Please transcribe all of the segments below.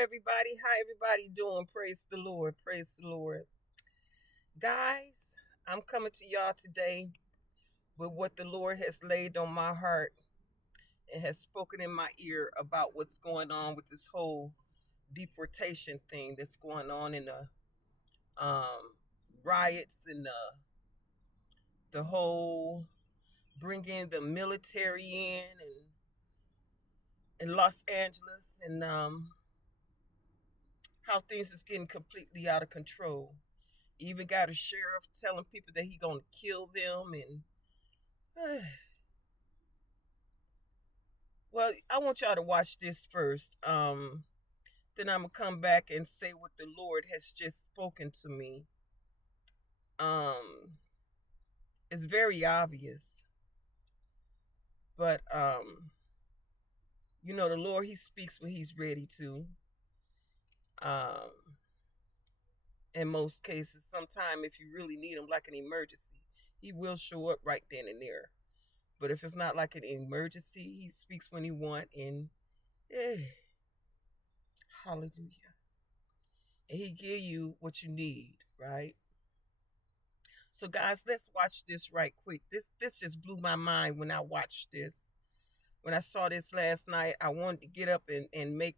everybody. How everybody doing? Praise the Lord. Praise the Lord. Guys, I'm coming to y'all today with what the Lord has laid on my heart and has spoken in my ear about what's going on with this whole deportation thing that's going on in the riots and the whole bringing the military in Los Angeles and how things is getting completely out of control. Even got a sheriff telling people that he gonna kill them and well, I want y'all to watch this first. Then I'm gonna come back and say what the Lord has just spoken to me. Um, it's very obvious, but the Lord He speaks when He's ready to. Um, in most cases, sometime if you really need Him, like an emergency, He will show up right then and there. But if it's not like an emergency, He speaks when He want, and eh, hallelujah. And He give you what you need, right? So guys, let's watch this right quick. This just blew my mind when I watched this. When I saw this last night, I wanted to get up and make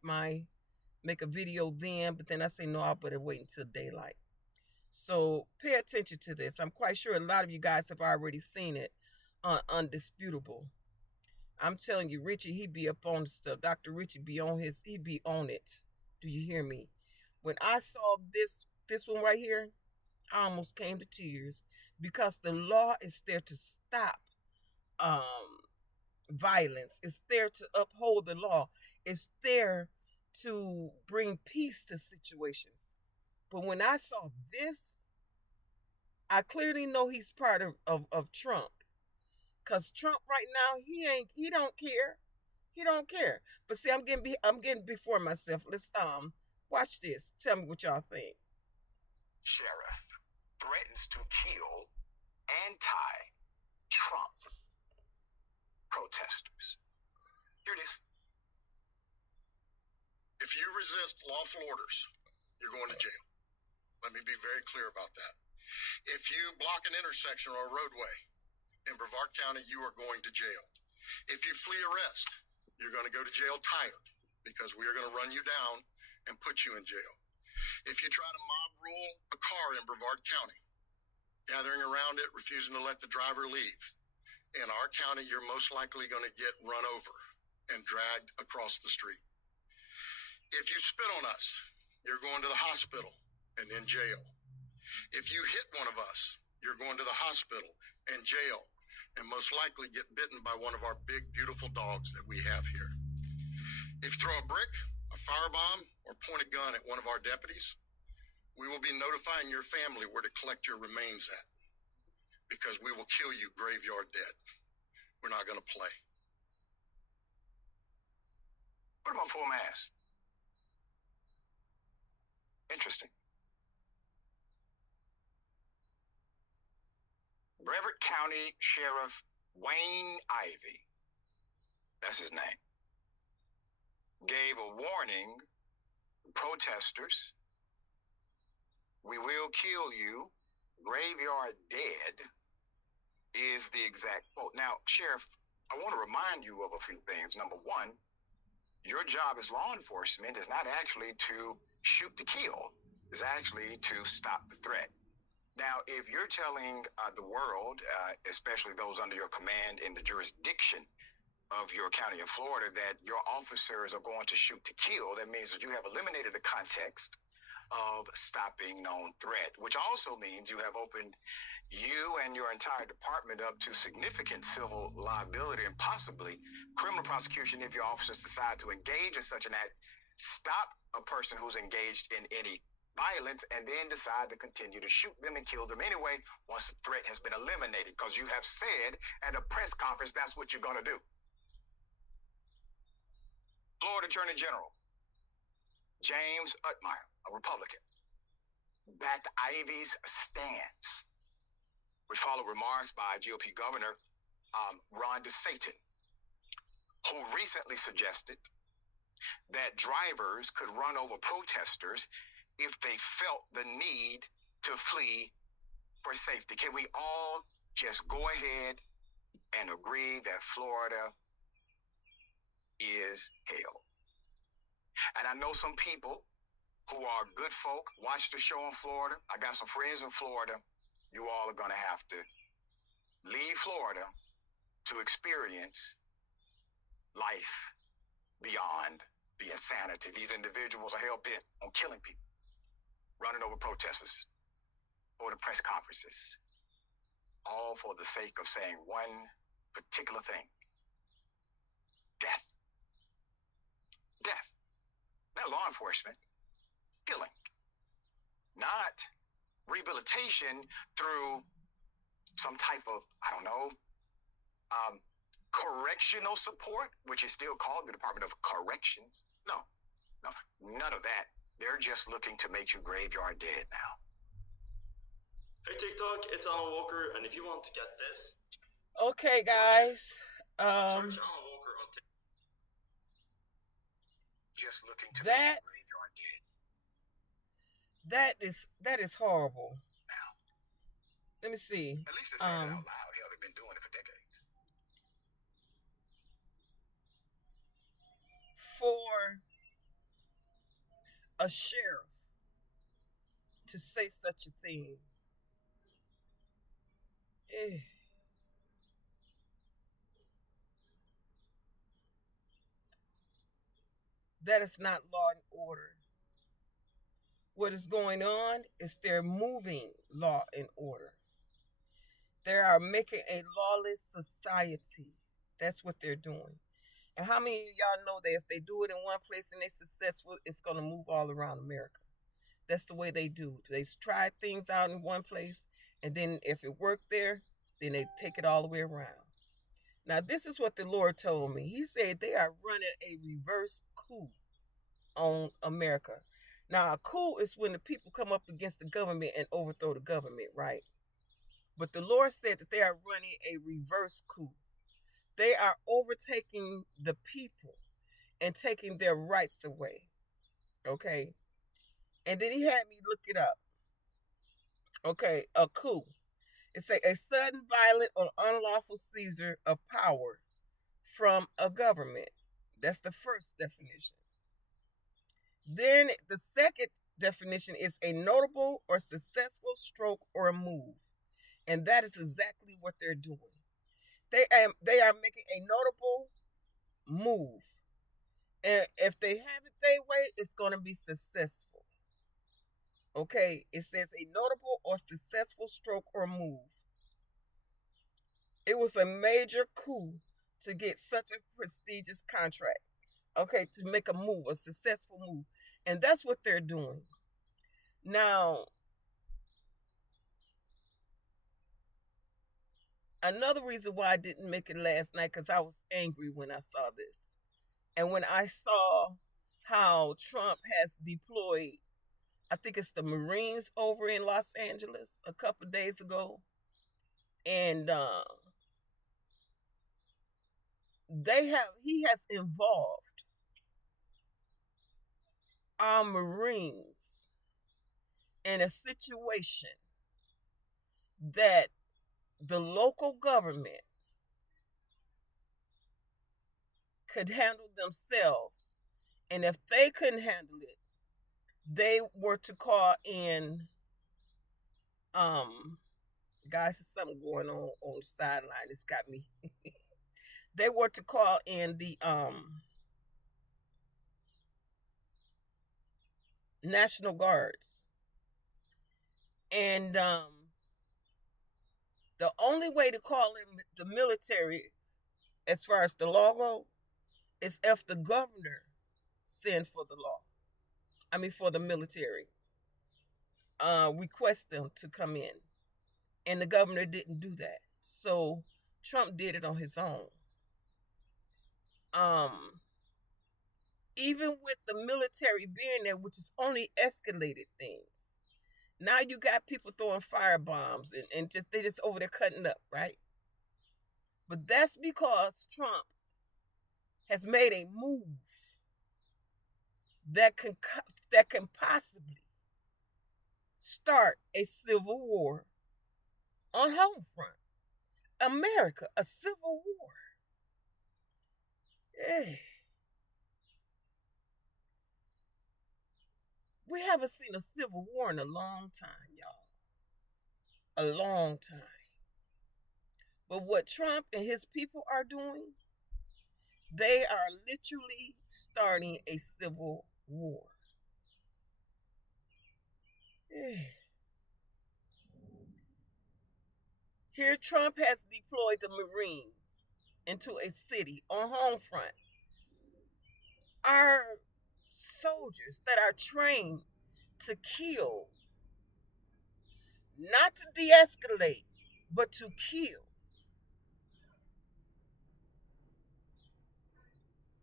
a video then, but then I say no, I better wait until daylight. So pay attention to this. I'm quite sure a lot of you guys have already seen it on Undisputable. I'm telling you, Richie, he be up on the stuff. Dr. Richie be on he be on it. Do you hear me? When I saw this one right here, I almost came to tears because the law is there to stop um violence. It's there to uphold the law. It's there to bring peace to situations. But when I saw this, I clearly know he's part of Trump. Cause Trump right now, he don't care. He don't care. But see, I'm getting before myself. Let's watch this. Tell me what y'all think. Sheriff threatens to kill anti-Trump protesters. Here it is. If you resist lawful orders, you're going to jail. Let me be very clear about that. If you block an intersection or a roadway in Brevard County, you are going to jail. If you flee arrest, you're going to go to jail tired because we are going to run you down and put you in jail. If you try to mob rule a car in Brevard County, gathering around it, refusing to let the driver leave, in our county, you're most likely going to get run over and dragged across the street. If you spit on us, you're going to the hospital and in jail. If you hit one of us, you're going to the hospital and jail, and most likely get bitten by one of our big, beautiful dogs that we have here. If you throw a brick, a firebomb, or point a gun at one of our deputies, we will be notifying your family where to collect your remains at, because we will kill you graveyard dead. We're not going to play. What about full mask? Interesting. Brevard County Sheriff Wayne Ivey, that's his name, gave a warning to protesters. We will kill you, graveyard dead, is the exact quote. Now, Sheriff, I want to remind you of a few things. Number one, your job as law enforcement is not actually to shoot to kill. It's actually to stop the threat. Now, if you're telling the world, especially those under your command in the jurisdiction of your county in Florida, that your officers are going to shoot to kill, that means that you have eliminated the context of stopping known threat, which also means you have opened you and your entire department up to significant civil liability and possibly criminal prosecution if your officers decide to engage in such an act, stop a person who's engaged in any violence, and then decide to continue to shoot them and kill them anyway once the threat has been eliminated, because you have said at a press conference that's what you're going to do. Florida Attorney General James Utmeyer, a Republican, backed Ivey's stance, which followed remarks by GOP Governor Ron DeSantis, who recently suggested that drivers could run over protesters if they felt the need to flee for safety? Can we all just go ahead and agree that Florida is hell? And I know some people who are good folk watch the show in Florida. I got some friends in Florida. You all are going to have to leave Florida to experience life beyond the insanity. These individuals are hell-bent on killing people, running over protesters, or the press conferences, all for the sake of saying one particular thing: death. Death. Not law enforcement, killing. Not rehabilitation through some type of, I don't know, correctional support, which is still called the Department of Corrections. No, none of that. They're just looking to make you graveyard dead now. Hey TikTok, it's Alan Walker, and if you want to get this, Okay, guys. search Alan Walker on TikTok. Just looking to That- make you graveyard dead. That is horrible. Let me see. At least they're saying it out loud. Hell, they've been doing it for decades. For a sheriff to say such a thing, that is not law and order. What is going on is they're moving law and order. They are making a lawless society. That's what they're doing. And how many of y'all know that if they do it in one place and they're successful, it's going to move all around America? That's the way they do. They try things out in one place, and then if it worked there, then they take it all the way around. Now, this is what the Lord told me. He said they are running a reverse coup on America. Now, a coup is when the people come up against the government and overthrow the government, right? But the Lord said that they are running a reverse coup. They are overtaking the people and taking their rights away. Okay? And then he had me look it up. Okay, a coup. It's a sudden, violent, or unlawful seizure of power from a government. That's the first definition. Then the second definition is a notable or successful stroke or a move. And that is exactly what they're doing. They are making a notable move. And if they have it their way, it's going to be successful. Okay, it says a notable or successful stroke or move. It was a major coup to get such a prestigious contract. Okay, to make a move, a successful move. And that's what they're doing. Now, another reason why I didn't make it last night, because I was angry when I saw this. And when I saw how Trump has deployed, I think it's the Marines over in Los Angeles a couple of days ago. And he has involved our Marines in a situation that the local government could handle themselves. And if they couldn't handle it, they were to call in, guys, there's something going on the sideline. It's got me. They were to call in the National Guards. And the only way to call in the military, as far as the law goes, is if the governor send for the law. I mean, for the military. Request them to come in. And the governor didn't do that. So Trump did it on his own. Even with the military being there, which has only escalated things. Now you got people throwing firebombs and they just over there cutting up, right? But that's because Trump has made a move that can possibly start a civil war on home front. America, a civil war. Yeah. We haven't seen a civil war in a long time, y'all. A long time. But what Trump and his people are doing, they are literally starting a civil war. Yeah. Here, Trump has deployed the Marines into a city on home front. Our soldiers that are trained to kill, not to de escalate, but to kill.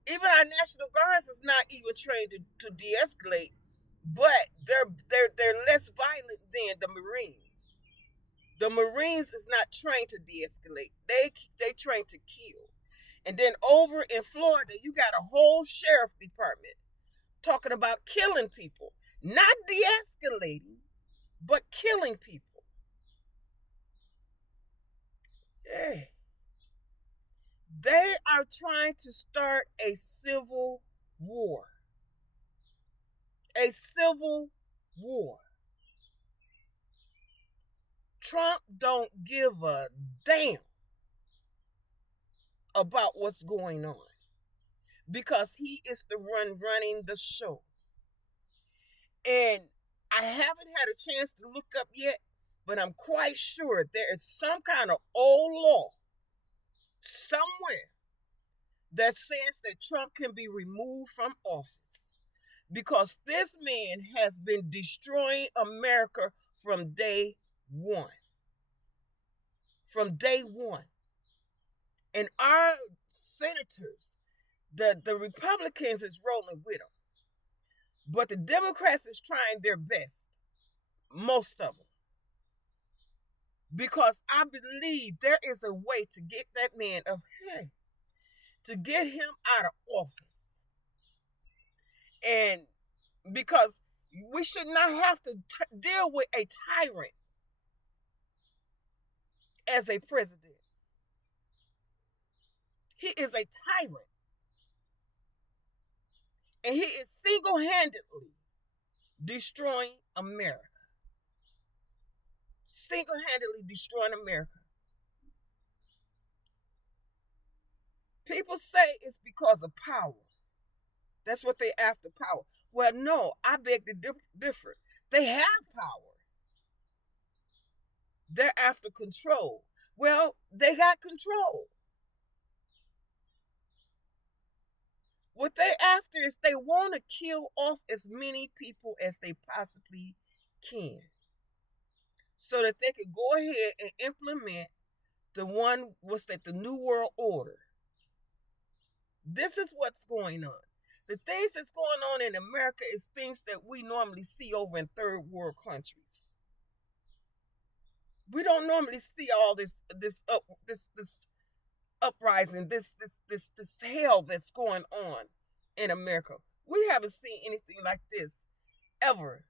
Even our National Guards is not even trained to de escalate, but they're less violent than the Marines. The Marines is not trained to de escalate, they trained to kill. And then over in Florida, you got a whole sheriff department talking about killing people, not de escalating, but killing people. Yeah. They are trying to start a civil war. A civil war. Trump don't give a damn about what's going on because he is the one running the show. And I haven't had a chance to look up yet, but I'm quite sure there is some kind of old law somewhere that says that Trump can be removed from office because this man has been destroying America from day one. From day one. And our senators, the Republicans is rolling with them. But the Democrats is trying their best. Most of them. Because I believe there is a way to get that man up here. To get him out of office. And because we should not have to deal with a tyrant as a president. He is a tyrant. And he is single-handedly destroying America. Single-handedly destroying America. People say it's because of power. That's what they after, power. Well, no, I beg to differ. They have power. They're after control. Well, they got control. What they after is they want to kill off as many people as they possibly can. So that they can go ahead and implement the New World Order. This is what's going on. The things that's going on in America is things that we normally see over in third world countries. We don't normally see all this uprising, this hell that's going on in America. We haven't seen anything like this ever.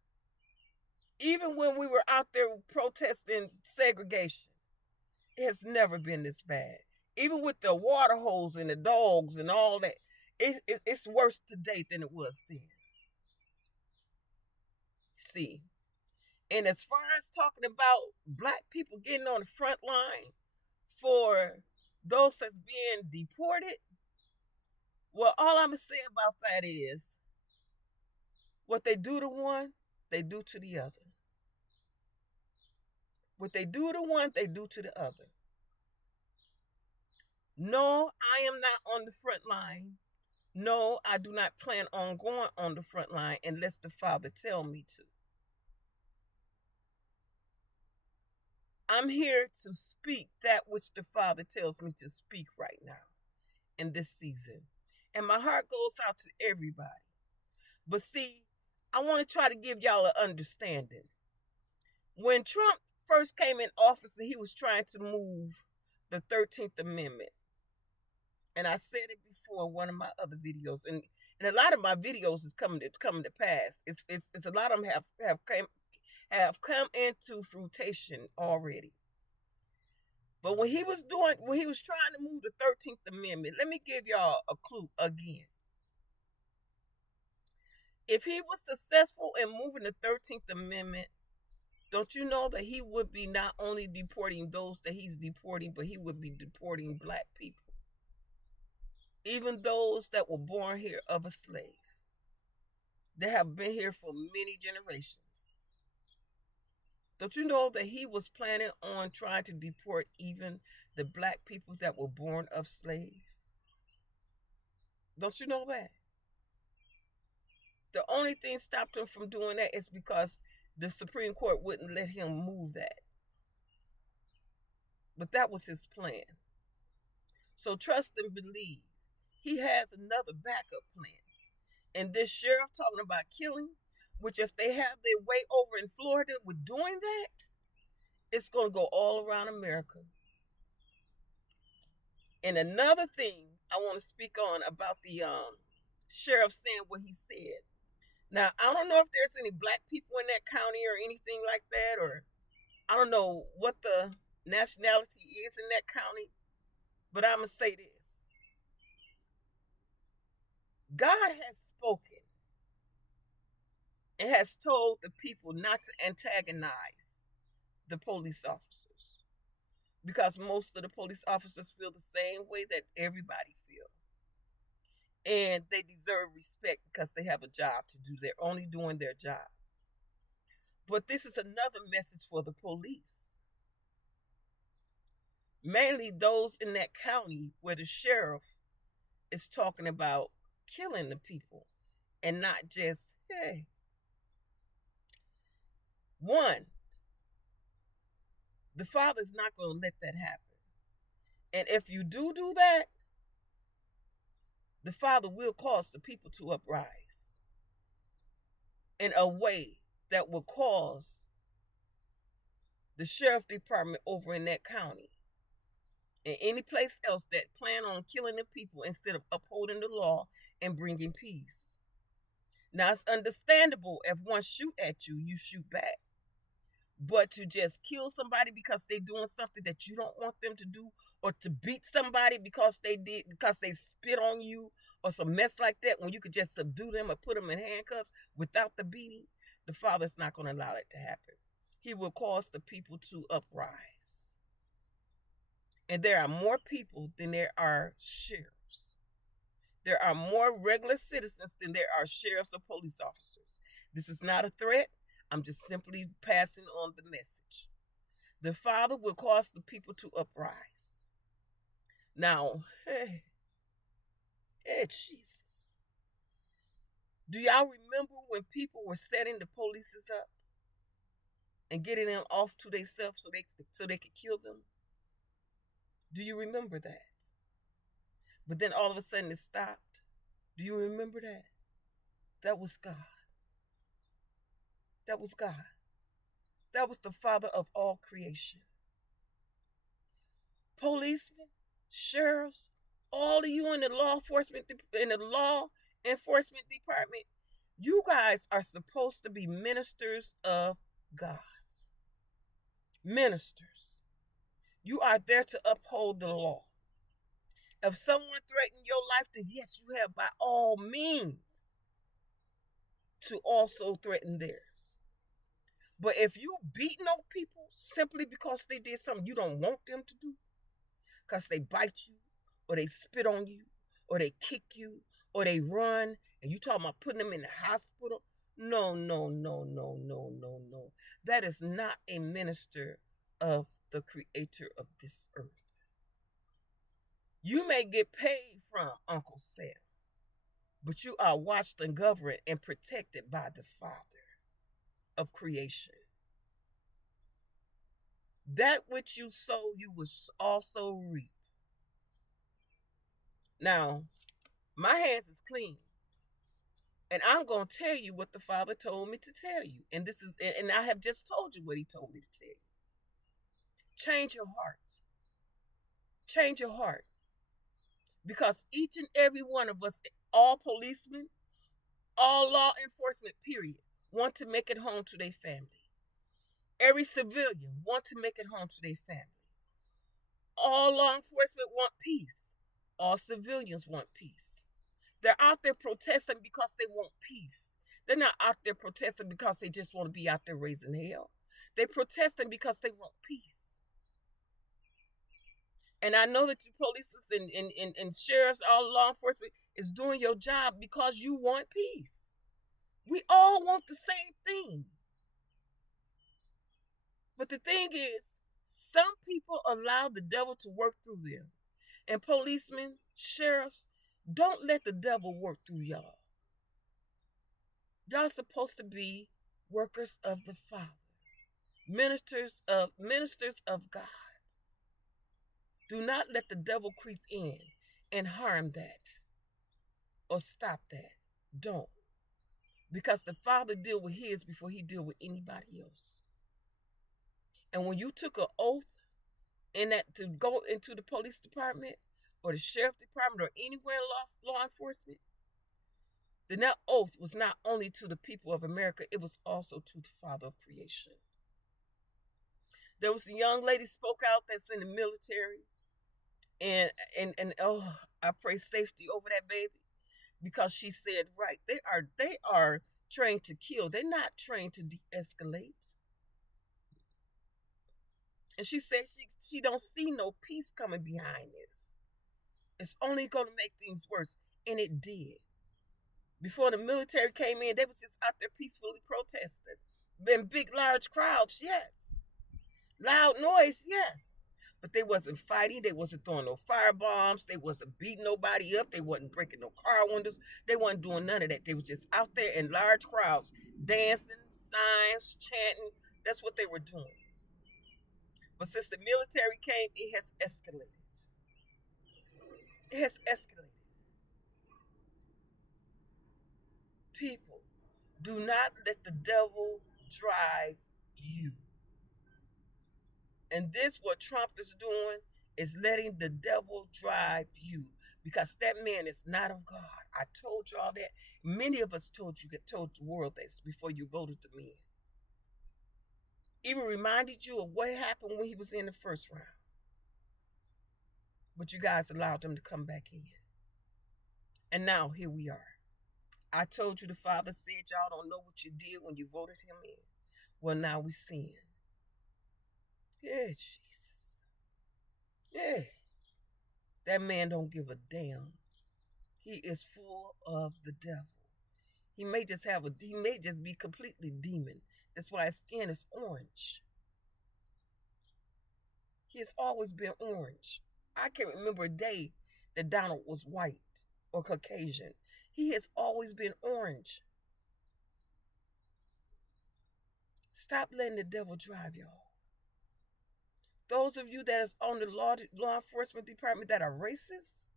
Even when we were out there protesting segregation, it has never been this bad. Even with the water holes and the dogs and all that, it's worse today than it was then. See, and as far as talking about black people getting on the front line for those that's being deported, well, all I'm going to say about that is what they do to one, they do to the other. What they do to one, they do to the other. No, I am not on the front line. No, I do not plan on going on the front line unless the Father tell me to. I'm here to speak that which the Father tells me to speak right now in this season. And my heart goes out to everybody. But see, I want to try to give y'all an understanding. When Trump first came in office and he was trying to move the 13th Amendment, and I said it before in one of my other videos, and And a lot of my videos is coming to pass. It's a lot of them have come into fruition already. But when he was trying to move the 13th Amendment, let me give y'all a clue again. If he was successful in moving the 13th Amendment, don't you know that he would be not only deporting those that he's deporting, but he would be deporting black people, even those that were born here of a slave. They have been here for many generations. Don't you know that he was planning on trying to deport even the black people that were born of slave? Don't you know that? The only thing stopped him from doing that is because the Supreme Court wouldn't let him move that. But that was his plan. So trust and believe. He has another backup plan. And this sheriff talking about killing, which if they have their way over in Florida with doing that, it's going to go all around America. And another thing I want to speak on about the sheriff saying what he said. Now, I don't know if there's any black people in that county or anything like that, or I don't know what the nationality is in that county, but I'm going to say this. God has spoken and has told the people not to antagonize the police officers, because most of the police officers feel the same way that everybody feels. And they deserve respect because they have a job to do. They're only doing their job. But this is another message for the police. Mainly those in that county where the sheriff is talking about killing the people and not just, hey. One, the Father's not going to let that happen. And if you do that, the Father will cause the people to uprise in a way that will cause the sheriff department over in that county and any place else that plan on killing the people instead of upholding the law and bringing peace. Now, it's understandable if one shoot at you, you shoot back. But to just kill somebody because they're doing something that you don't want them to do, or to beat somebody because they spit on you or some mess like that, when you could just subdue them or put them in handcuffs without the beating, the Father's not going to allow it to happen. He will cause the people to uprise. And there are more people than there are sheriffs. There are more regular citizens than there are sheriffs or police officers. This is not a threat. I'm just simply passing on the message. The Father will cause the people to uprise. Now, hey, Jesus. Do y'all remember when people were setting the polices up and getting them off to themselves so they could kill them? Do you remember that? But then all of a sudden it stopped. Do you remember that? That was God. That was God. That was the Father of all creation. Policemen, sheriffs, all of you in the law enforcement department, you guys are supposed to be ministers of God. Ministers. You are there to uphold the law. If someone threatened your life, then yes, you have by all means to also threaten theirs. But if you beat no people simply because they did something you don't want them to do, because they bite you, or they spit on you, or they kick you, or they run, and you talking about putting them in the hospital, no. That is not a minister of the Creator of this earth. You may get paid from Uncle Sam, but you are watched and governed and protected by the Father of creation. That which you sow, you will also reap. Now, my hands is clean, and I'm going to tell you what the Father told me to tell you. And I have just told you what he told me to tell you. Change your heart. Change your heart. Because each and every one of us All policemen, all law enforcement, period, want to make it home to their family. Every civilian want to make it home to their family. All law enforcement want peace. All civilians want peace. They're out there protesting because they want peace. They're not out there protesting because they just want to be out there raising hell. They're protesting because they want peace. And I know that you police and sheriffs, all law enforcement is doing your job because you want peace. We all want the same thing. But the thing is, some people allow the devil to work through them. And policemen, sheriffs, don't let the devil work through y'all. Y'all supposed to be workers of the Father, ministers of God. Do not let the devil creep in and harm that or stop that. Don't. Because the Father deal with his before he deal with anybody else. And when you took an oath in that to go into the police department or the sheriff department or anywhere in law enforcement, then that oath was not only to the people of America, it was also to the Father of creation. There was a young lady spoke out that's in the military, and oh, I pray safety over that baby, because she said, right, they are trained to kill. They're not trained to de-escalate. And she said she don't see no peace coming behind this. It's only going to make things worse. And it did. Before the military came in, they was just out there peacefully protesting. In big, large crowds, yes. Loud noise, yes. But they wasn't fighting. They wasn't throwing no firebombs. They wasn't beating nobody up. They wasn't breaking no car windows. They wasn't doing none of that. They was just out there in large crowds, dancing, signs, chanting. That's what they were doing. But since the military came, it has escalated. It has escalated. People, do not let the devil drive you. And this, what Trump is doing, is letting the devil drive you. Because that man is not of God. I told y'all that. Many of us told the world this before you voted the man. Even reminded you of what happened when he was in the first round. But you guys allowed him to come back in. And now here we are. I told you the Father said y'all don't know what you did when you voted him in. Well, now we're seeing. Yeah, Jesus. Yeah. That man don't give a damn. He is full of the devil. He may just be completely demon. That's why his skin is orange. He has always been orange. I can't remember a day that Donald was white or Caucasian. He has always been orange. Stop letting the devil drive y'all. Those of you that is on the law enforcement department that are racist,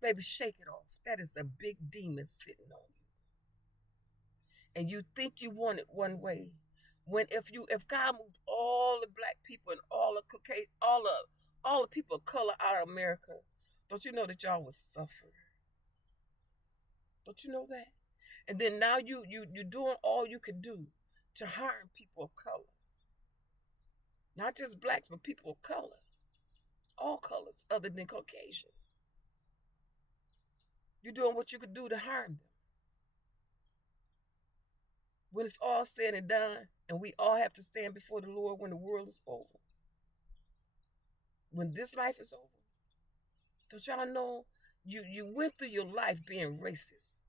baby, shake it off. That is a big demon sitting on you. And you think you want it one way. When if God moved all the black people and all the Caucasian, all the people of color out of America, don't you know that y'all would suffer? Don't you know that? And then now you're doing all you could do to harm people of color. Not just blacks, but people of color. All colors other than Caucasian. You're doing what you could do to harm them. When it's all said and done, and we all have to stand before the Lord when the world is over. When this life is over. Don't y'all know you went through your life being racist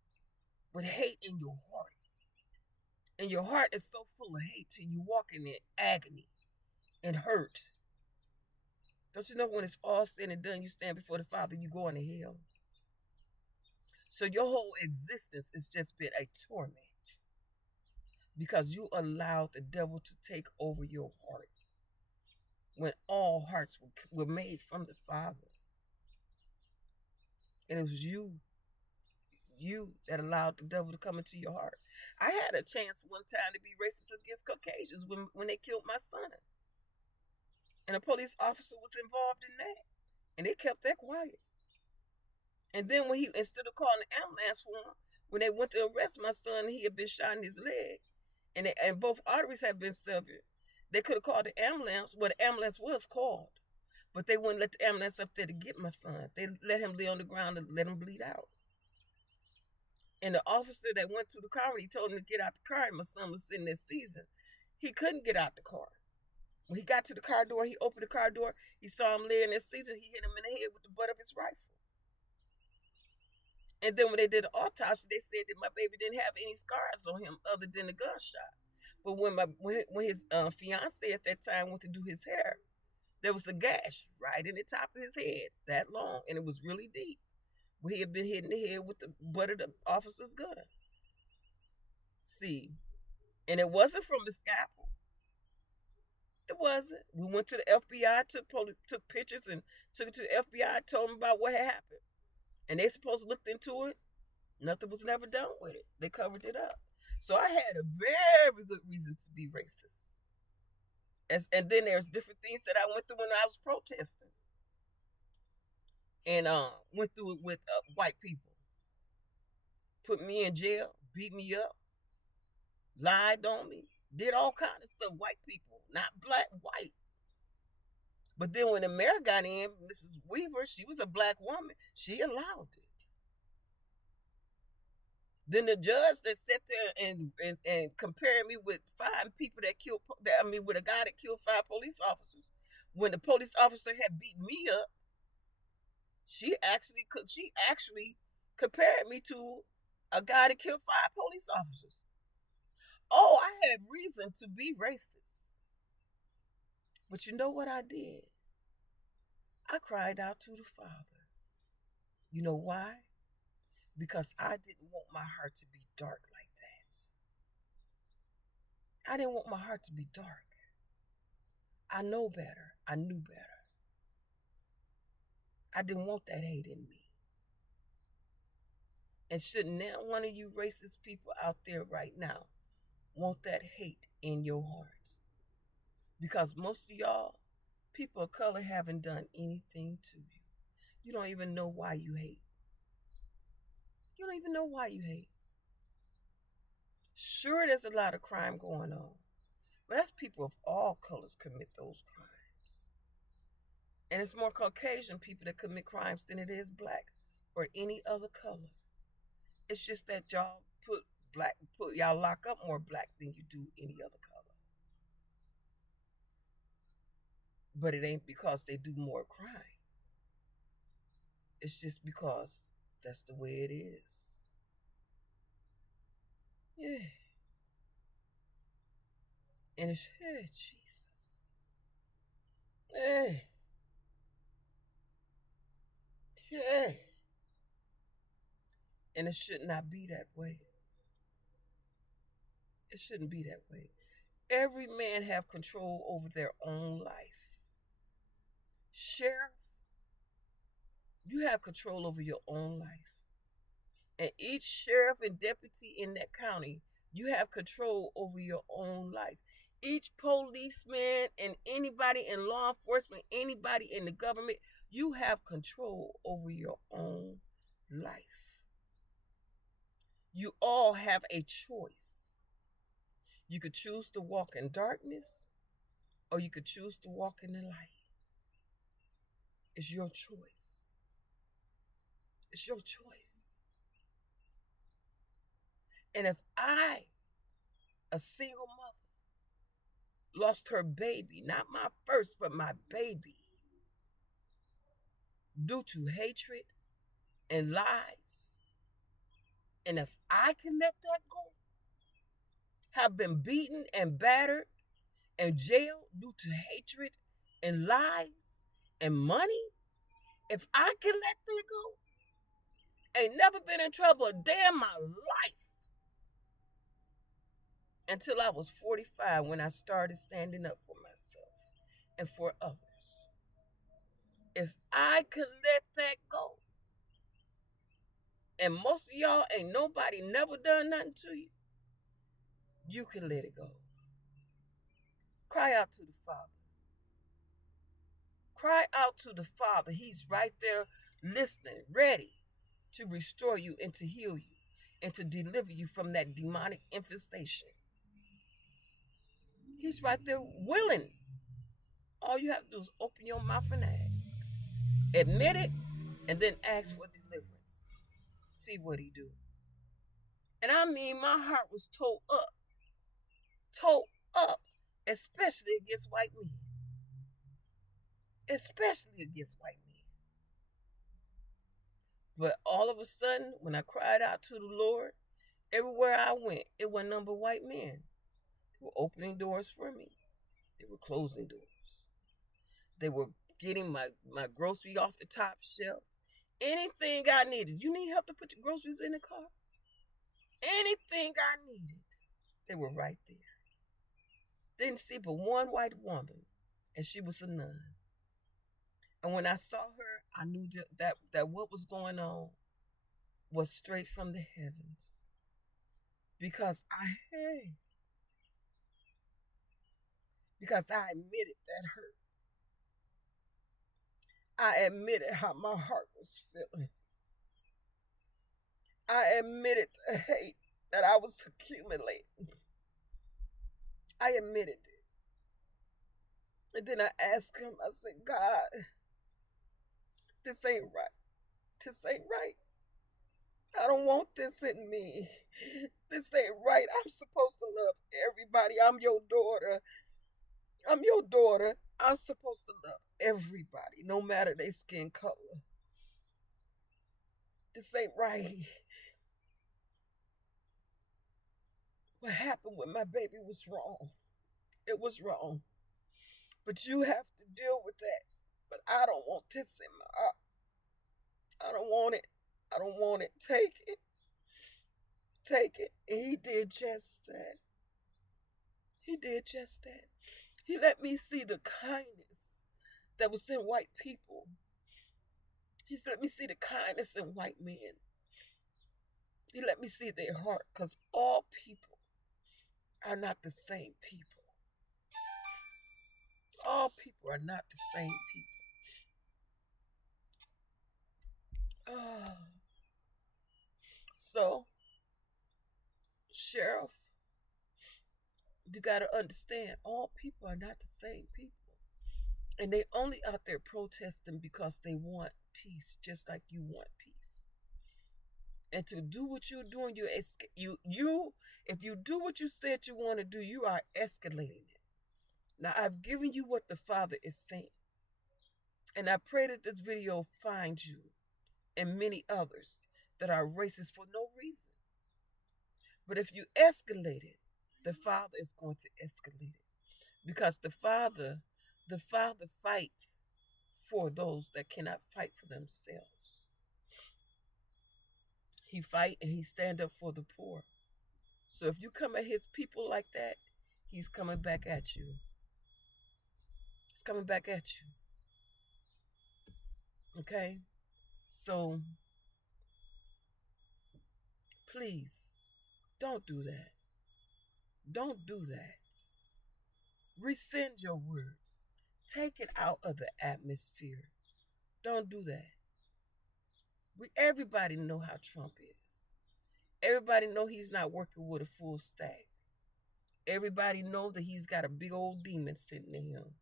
with hate in your heart. And your heart is so full of hate till you walking in agony and hurt. Don't you know when it's all said and done, you stand before the Father, you go into hell? So your whole existence has just been a torment because you allowed the devil to take over your heart when all hearts were made from the Father. And it was you that allowed the devil to come into your heart. I had a chance one time to be racist against Caucasians when they killed my son. And a police officer was involved in that. And they kept that quiet. And then when he, instead of calling the ambulance for him, when they went to arrest my son, he had been shot in his leg, and both arteries had been severed. They could have called the ambulance. Well, the ambulance was called, but they wouldn't let the ambulance up there to get my son. They let him lay on the ground and let him bleed out. And the officer that went to the car, he told him to get out the car, and my son was sitting there seizing. He couldn't get out the car. When he got to the car door, he opened the car door. He saw him laying there seizing. He hit him in the head with the butt of his rifle. And then when they did the autopsy, they said that my baby didn't have any scars on him other than the gunshot. But when his fiance at that time went to do his hair, there was a gash right in the top of his head, that long, and it was really deep, where he had been hit in the head with the butt of the officer's gun. See, and it wasn't from the scalpel. It wasn't. We went to the FBI, took pictures, and took it to the FBI, told them about what had happened. And they supposed to look into it. Nothing was never done with it. They covered it up. So I had a very good reason to be racist. And then there's different things that I went through when I was protesting. And went through it with white people. Put me in jail, beat me up, lied on me, did all kind of stuff. White people, not black, white. But then when the mayor got in, Mrs. Weaver, she was a black woman. She allowed it. Then the judge that sat there and compared me with five people with a guy that killed 5 police officers. When the police officer had beat me up, she actually compared me to a guy that killed 5 police officers. Oh, I had reason to be racist. But you know what I did? I cried out to the Father. You know why? Because I didn't want my heart to be dark like that. I didn't want my heart to be dark. I know better. I knew better. I didn't want that hate in me. And shouldn't one of you racist people out there right now want that hate in your heart? Because most of y'all, people of color, haven't done anything to you. You don't even know why you hate. You don't even know why you hate. Sure, there's a lot of crime going on, but that's people of all colors commit those crimes. And it's more Caucasian people that commit crimes than it is black or any other color. It's just that y'all y'all lock up more black than you do any other color. But it ain't because they do more crime. It's just because that's the way it is. Yeah. And it's, hey, Jesus. Hey. Hey. And it should not be that way. It shouldn't be that way. Every man have control over their own life. Sheriff, you have control over your own life. And each sheriff and deputy in that county, you have control over your own life. Each policeman and anybody in law enforcement, anybody in the government, you have control over your own life. You all have a choice. You could choose to walk in darkness, or you could choose to walk in the light. It's your choice. It's your choice. And if I, a single mother, lost her baby, not my first, but my baby, due to hatred and lies, and if I can let that go, have been beaten and battered and jailed due to hatred and lies and money, if I can let that go, ain't never been in trouble a day in my life until I was 45 when I started standing up for myself and for others. If I could let that go, and most of y'all ain't nobody never done nothing to you, you can let it go. Cry out to the Father. Cry out to the Father. He's right there listening, ready. to restore you and to heal you and to deliver you from that demonic infestation. He's right there willing. All you have to do is open your mouth and ask. Admit it, and then ask for deliverance. See what he do. And I mean, my heart was tore up, especially against white men. Especially against white men. But all of a sudden, when I cried out to the Lord, everywhere I went, it was number white men. They were opening doors for me. They were closing doors. They were getting my grocery off the top shelf. Anything I needed. You need help to put your groceries in the car? Anything I needed, they were right there. Didn't see but one white woman, and she was a nun. And when I saw her, I knew that what was going on was straight from the heavens. Because I admitted that hurt. I admitted how my heart was feeling. I admitted the hate that I was accumulating. I admitted it. And then I asked him, I said, God, this ain't right. This ain't right. I don't want this in me. This ain't right. I'm supposed to love everybody. I'm your daughter. I'm your daughter. I'm supposed to love everybody, no matter their skin color. This ain't right. What happened with my baby was wrong. It was wrong. But you have to deal with that. But I don't want this in my heart. I don't want it. I don't want it. Take it. Take it. And he did just that. He did just that. He let me see the kindness that was in white people. He's let me see the kindness in white men. He let me see their heart, because all people are not the same people. All people are not the same people. So, Sheriff, you got to understand, all people are not the same people. And they only out there protesting because they want peace, just like you want peace. And to do what you're doing, if you do what you said you want to do, you are escalating it. Now, I've given you what the Father is saying. And I pray that this video finds you and many others that are racist for no reason. But if you escalate it, the Father is going to escalate it. Because the Father fights for those that cannot fight for themselves. He fight and he stand up for the poor. So if you come at his people like that, he's coming back at you. He's coming back at you. Okay? So, please, don't do that. Don't do that. Rescind your words. Take it out of the atmosphere. Don't do that. Everybody know how Trump is. Everybody know he's not working with a full stack. Everybody know that he's got a big old demon sitting in him.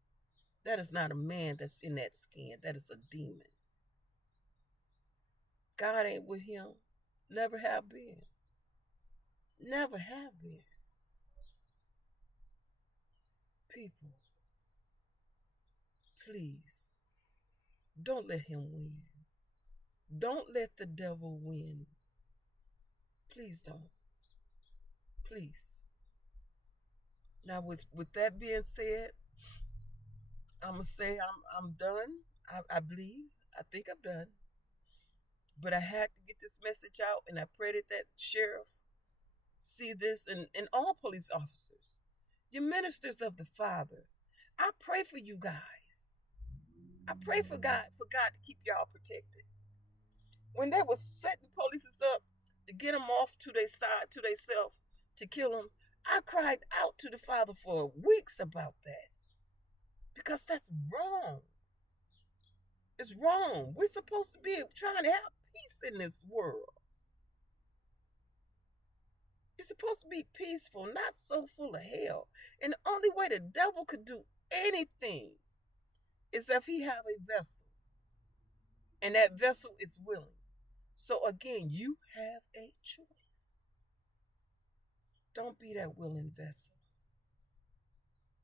That is not a man that's in that skin. That is a demon. God ain't with him. Never have been. Never have been. People, please, don't let him win. Don't let the devil win. Please don't. Please. Now, with that being said, I'm going to say I'm done. I believe. I think I'm done. But I had to get this message out, and I pray that sheriff see this, and all police officers, you ministers of the Father. I pray for you guys. I pray for God to keep y'all protected. When they were setting police up to get them off to their side, to themselves, to kill them, I cried out to the Father for weeks about that. Because that's wrong. It's wrong. We're supposed to be trying to have peace in this world. It's supposed to be peaceful, not so full of hell. And the only way the devil could do anything is if he have a vessel. And that vessel is willing. So again, you have a choice. Don't be that willing vessel.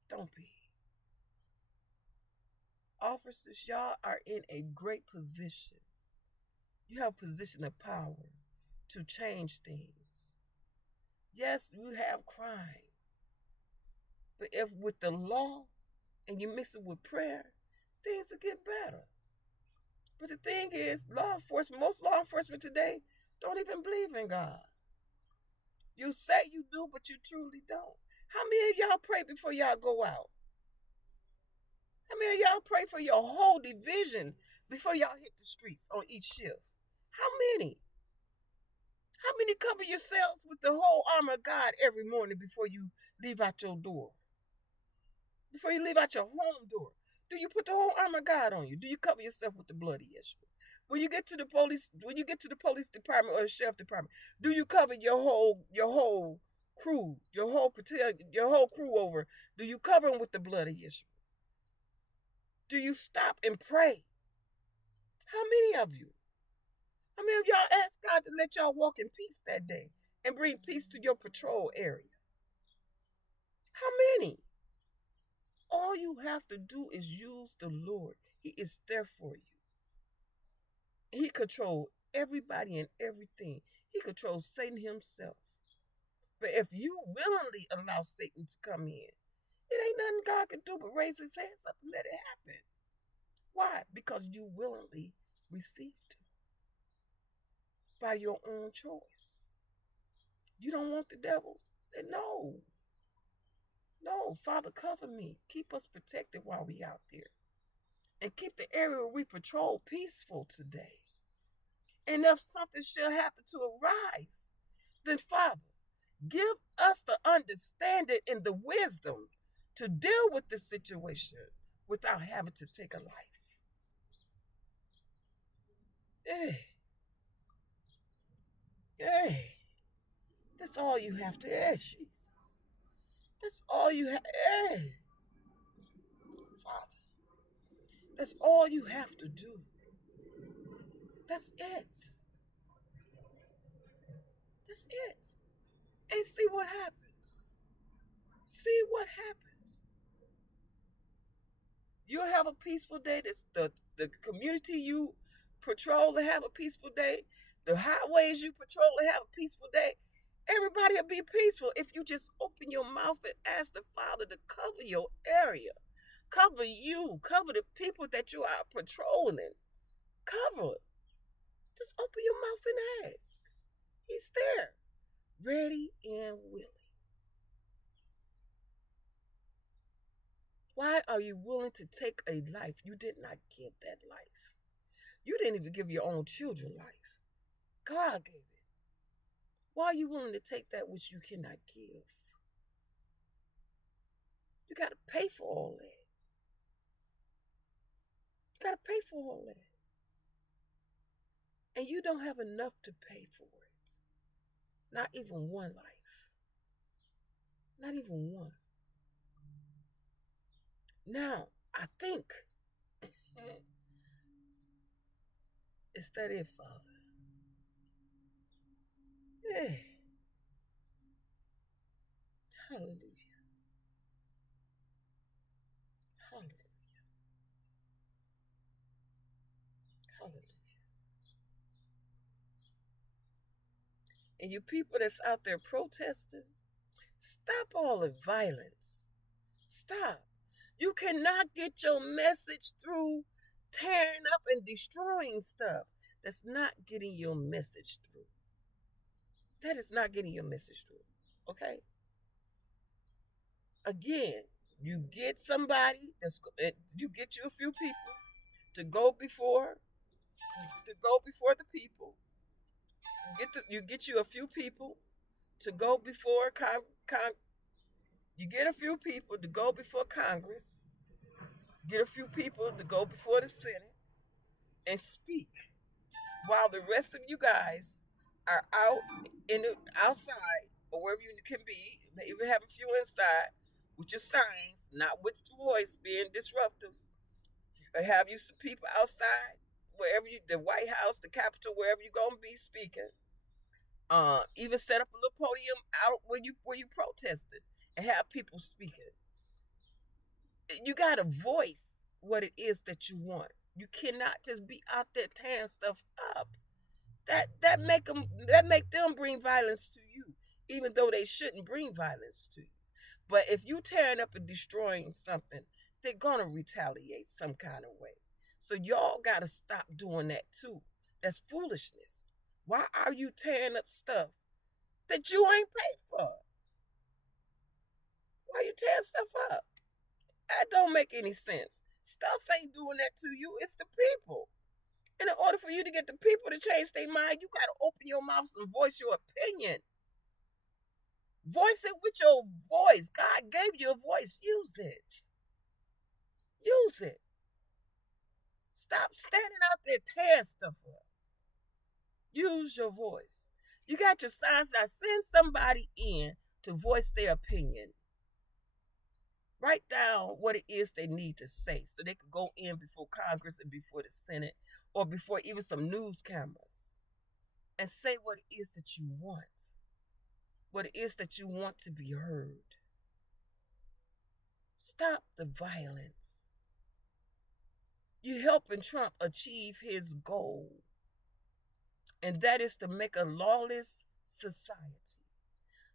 Don't be. Officers, y'all are in a great position. You have a position of power to change things. Yes, you have crime. But if with the law and you mix it with prayer, things will get better. But the thing is, most law enforcement today don't even believe in God. You say you do, but you truly don't. How many of y'all pray before y'all go out? How many of y'all pray for your whole division before y'all hit the streets on each shift? How many? How many cover yourselves with the whole armor of God every morning before you leave out your door? Before you leave out your home door? Do you put the whole armor of God on you? Do you cover yourself with the blood of Yeshua? When you get to the police department or the sheriff department, do you cover your whole crew, your whole crew over? Do you cover them with the blood of Yeshua? Do you stop and pray? How many of you? How many of y'all ask God to let y'all walk in peace that day and bring peace to your patrol area? How many? All you have to do is use the Lord. He is there for you. He controls everybody and everything. He controls Satan himself. But if you willingly allow Satan to come in, it ain't nothing God can do but raise his hands up and let it happen. Why? Because you willingly received him by your own choice. You don't want the devil? Say no. No, Father, cover me. Keep us protected while we out there. And keep the area we patrol peaceful today. And if something should happen to arise, then Father, give us the understanding and the wisdom to deal with this situation without having to take a life. Hey, that's all you have to ask, Jesus. That's all you have. Hey, Father, that's all you have to do. That's it. That's it. And see what happens. See what happens. You'll have a peaceful day. The community you patrol will have a peaceful day. The highways you patrol will have a peaceful day. Everybody will be peaceful if you just open your mouth and ask the Father to cover your area. Cover you. Cover the people that you are patrolling. Cover it. Just open your mouth and ask. He's there, ready and willing. Why are you willing to take a life? You did not give that life. You didn't even give your own children life. God gave it. Why are you willing to take that which you cannot give? You got to pay for all that. You got to pay for all that. And you don't have enough to pay for it. Not even one life. Not even one. Now, I think, is that it, Father? Yeah. Hallelujah. Hallelujah. Hallelujah. And you people that's out there protesting, stop all the violence. Stop. You cannot get your message through tearing up and destroying stuff. That's not getting your message through. That is not getting your message through. Okay? Again, you get somebody you get you a few people to go before the people. You get you a few people to go before you get a few people to go before Congress. Get a few people to go before the Senate and speak. while the rest of you guys are out in the outside or wherever you can be, may even have a few inside with your signs, not with your voice being disruptive. Have you some people outside, wherever you, the White House, the Capitol, wherever you're gonna be speaking. Even set up a little podium out where you protested and have people speaking. You gotta voice what it is that you want. You cannot just be out there tearing stuff up. That make them bring violence to you, even though they shouldn't bring violence to you. But if you tearing up and destroying something, they're gonna retaliate some kind of way. So y'all gotta stop doing that too. That's foolishness. Why are you tearing up stuff that you ain't paid for? Why you tearing stuff up? That don't make any sense. Stuff ain't doing that to you. It's the people. And in order for you to get the people to change their mind, you gotta open your mouth and voice your opinion. Voice it with your voice. God gave you a voice. Use it. Use it. Stop standing out there tearing stuff up. Use your voice. You got your signs. Now send somebody in to voice their opinion. Write down what it is they need to say so they can go in before Congress and before the Senate or before even some news cameras and say what it is that you want, what it is that you want to be heard. Stop the violence. You're helping Trump achieve his goal, and that is to make a lawless society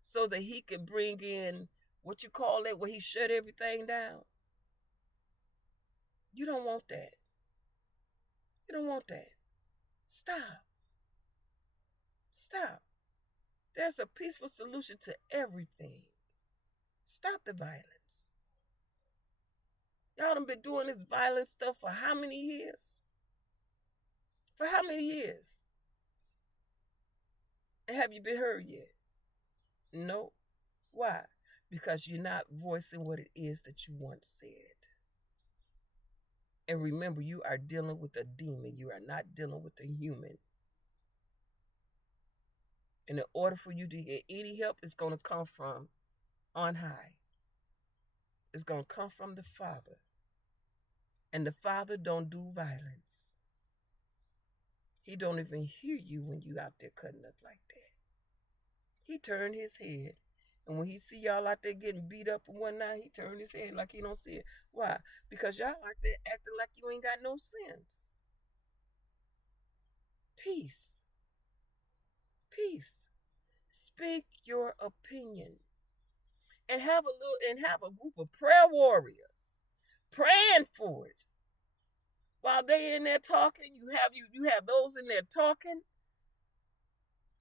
so that he can bring in what you call it, where he shut everything down. You don't want that. You don't want that. Stop. Stop. There's a peaceful solution to everything. Stop the violence. Y'all done been doing this violent stuff for how many years? For how many years? And have you been heard yet? No. Why? Because you're not voicing what it is that you once said. And remember, you are dealing with a demon. You are not dealing with a human. And in order for you to get any help, it's going to come from on high. It's going to come from the Father. And the Father don't do violence. He don't even hear you when you out there cutting up like that. He turned his head. And when he see y'all out there getting beat up and whatnot, he turned his head like he don't see it. Why? Because y'all out there acting like you ain't got no sense. Peace. Peace. Speak your opinion. And have a group of prayer warriors praying for it. While they in there talking, you have those in there talking,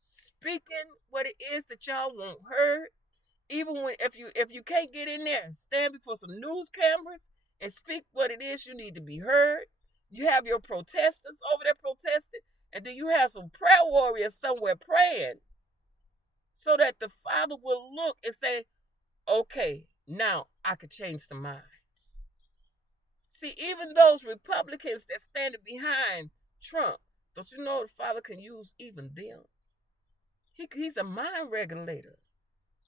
speaking what it is that y'all want heard. Even when if you can't get in there, stand before some news cameras and speak what it is you need to be heard. You have your protesters over there protesting, and then you have some prayer warriors somewhere praying, so that the Father will look and say, "Okay, now I could change some minds." See, even those Republicans that standing behind Trump, don't you know the Father can use even them? He's a mind regulator.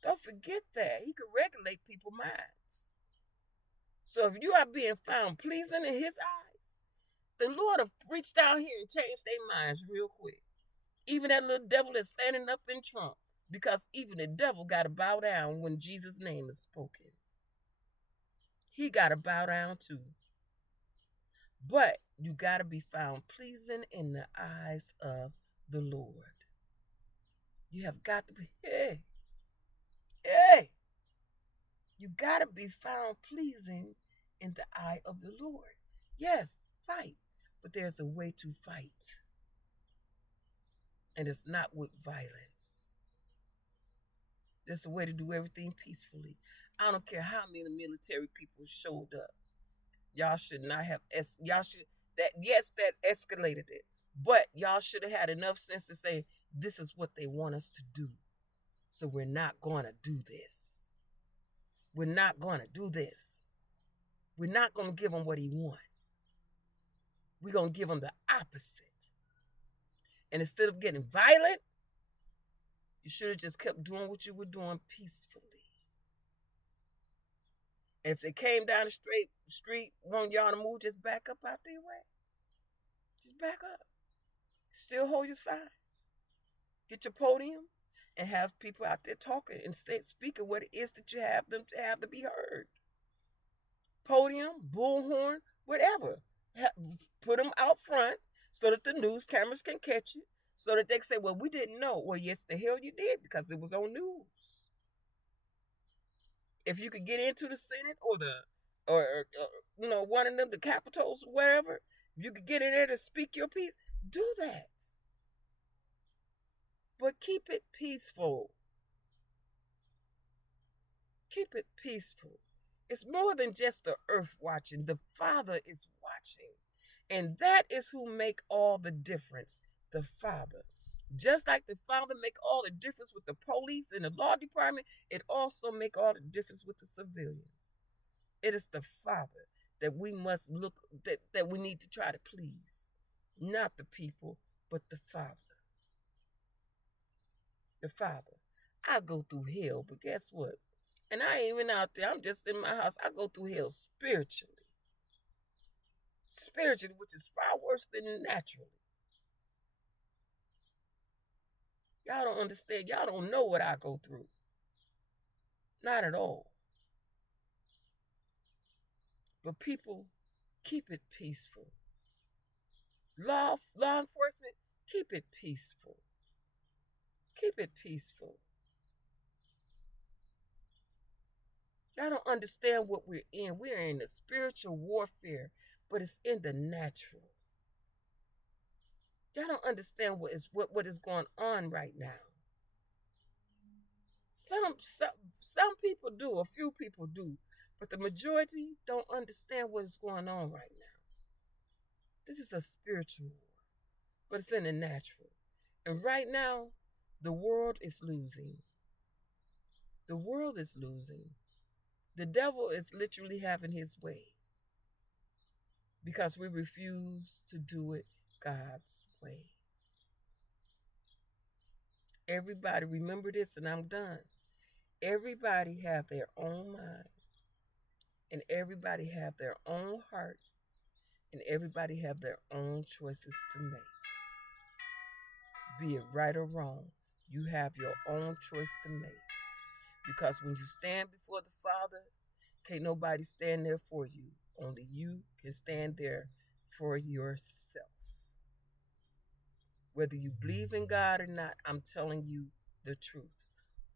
Don't forget that. He can regulate people's minds. So if you are being found pleasing in his eyes, the Lord will reach down here and change their minds real quick. Even that little devil that's standing up in Trump. Because even the devil got to bow down when Jesus' name is spoken. He got to bow down too. But you got to be found pleasing in the eyes of the Lord. You have got to be, hey, you got to be found pleasing in the eye of the Lord. Yes, fight, but there's a way to fight. And it's not with violence. There's a way to do everything peacefully. I don't care how many military people showed up. Y'all should not have, that escalated it. But y'all should have had enough sense to say, this is what they want us to do. So we're not going to do this. We're not going to do this. We're not going to give him what he wants. We're going to give him the opposite. And instead of getting violent, you should have just kept doing what you were doing peacefully. And if they came down the street, want y'all to move, just back up out their way. Just back up. Still hold your signs. Get your podium and have people out there talking and speaking what it is that you have them to have to be heard. Podium, bullhorn, whatever. Put them out front so that the news cameras can catch it, so that they can say, well, we didn't know. Well, yes, the hell you did, because it was on news. If you could get into the Senate or one of them, the Capitols, wherever, if you could get in there to speak your piece, do that. But keep it peaceful. Keep it peaceful. It's more than just the earth watching. The Father is watching. And that is who make all the difference. The Father. Just like the Father make all the difference with the police and the law department, it also make all the difference with the civilians. It is the Father that we must look, that we need to try to please. Not the people, but the Father. The Father. I go through hell, but guess what? And I ain't even out there. I'm just in my house. I go through hell spiritually. Spiritually, which is far worse than naturally. Y'all don't understand. Y'all don't know what I go through. Not at all. But people, keep it peaceful. Law enforcement, keep it peaceful. Keep it peaceful. Y'all don't understand what we're in. We're in the spiritual warfare, but it's in the natural. Y'all don't understand what is going on right now. Some people do, a few people do, but the majority don't understand what is going on right now. This is a spiritual war, but it's in the natural. And right now, the world is losing. The world is losing. The devil is literally having his way because we refuse to do it God's way. Everybody, remember this, and I'm done. Everybody have their own mind, and everybody have their own heart, and everybody have their own choices to make. Be it right or wrong, you have your own choice to make. Because when you stand before the Father, can't nobody stand there for you. Only you can stand there for yourself. Whether you believe in God or not, I'm telling you the truth.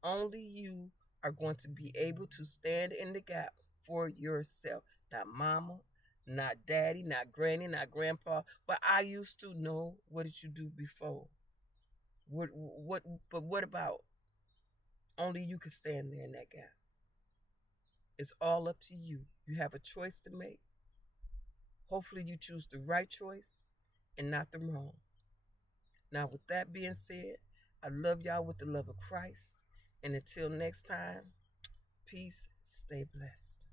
Only you are going to be able to stand in the gap for yourself. Not mama, not daddy, not granny, not grandpa. But I used to know. What did you do before? But what about? Only you can stand there in that gap. It's all up to you. You have a choice to make. Hopefully you choose the right choice and not the wrong. Now, with that being said, I love y'all with the love of Christ. And until next time, peace, stay blessed.